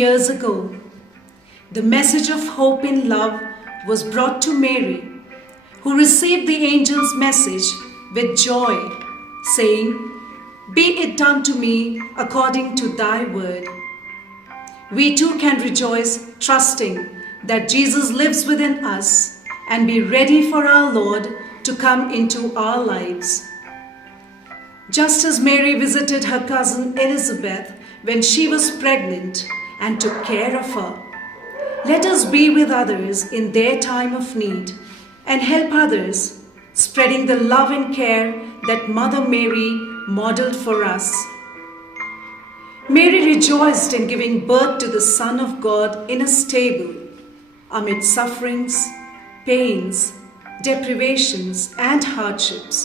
years ago, the message of hope in love was brought to Mary, who received the angel's message with joy, saying, "Be it done to me according to thy word." We too can rejoice, trusting that Jesus lives within us and be ready for our Lord to come into our lives. Just as Mary visited her cousin Elizabeth when she was pregnant and took care of her, let us be with others in their time of need and help others, spreading the love and care that Mother Mary modeled for us. Mary rejoiced in giving birth to the Son of God in a stable, amid sufferings, pains, deprivations, and hardships.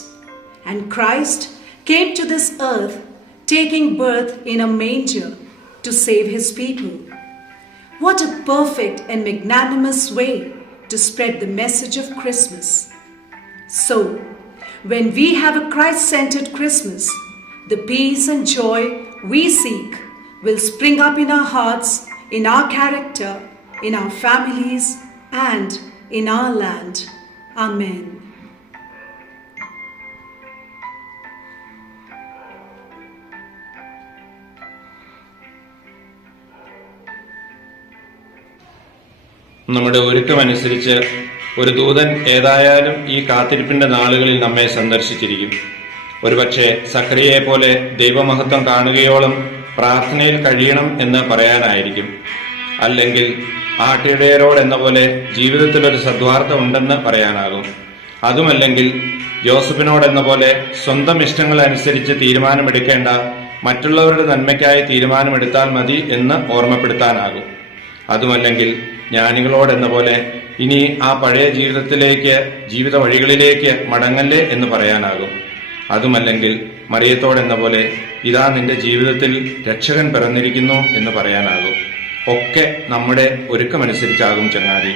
And Christ came to this earth, taking birth in a manger to save his people. What a perfect and magnanimous way to spread the message of Christmas. So, when we have a Christ-centered Christmas, the peace and joy we seek will spring up in our hearts, in our character, in our families, and in our land. Amen. നമ്മുടെ ഒരുക്കമനുസരിച്ച് ഒരു ദൂതൻ ഏതായാലും ഈ കാത്തിരിപ്പിന്റെ നാളുകളിൽ നമ്മെ സന്ദർശിച്ചിരിക്കും. ഒരുപക്ഷെ സക്കറിയയെ പോലെ ദൈവമഹത്വം കാണുകയോളം പ്രാർത്ഥനയിൽ കഴിയണം എന്ന് പറയാനായിരിക്കും. അല്ലെങ്കിൽ ആട്ടിടയരോട് എന്ന പോലെ ജീവിതത്തിലൊരു സദ്വാർത്ത ഉണ്ടെന്ന് പറയാനാകും. അതുമല്ലെങ്കിൽ ജോസഫിനോടെന്ന പോലെ സ്വന്തം ഇഷ്ടങ്ങൾ അനുസരിച്ച് തീരുമാനമെടുക്കേണ്ട, മറ്റുള്ളവരുടെ നന്മയ്ക്കായി തീരുമാനമെടുത്താൽ മതി എന്ന് ഓർമ്മപ്പെടുത്താനാകും. അതുമല്ലെങ്കിൽ ജ്ഞാനികളോടെന്ന പോലെ ഇനി ആ പഴയ ജീവിത വഴികളിലേക്ക് മടങ്ങല്ലേ എന്ന് പറയാനാകും. അതുമല്ലെങ്കിൽ മറിയത്തോടെന്ന പോലെ ഇതാ നിന്റെ ജീവിതത്തിൽ രക്ഷകൻ പിറന്നിരിക്കുന്നു എന്ന് പറയാനാകും. ഒക്കെ നമ്മുടെ ഒരുക്കമനുസരിച്ചാകും ചങ്ങാതി.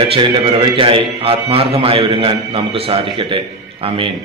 രക്ഷകന്റെ പിറവയ്ക്കായി ആത്മാർത്ഥമായി ഒരുങ്ങാൻ നമുക്ക് സാധിക്കട്ടെ. ആമേൻ.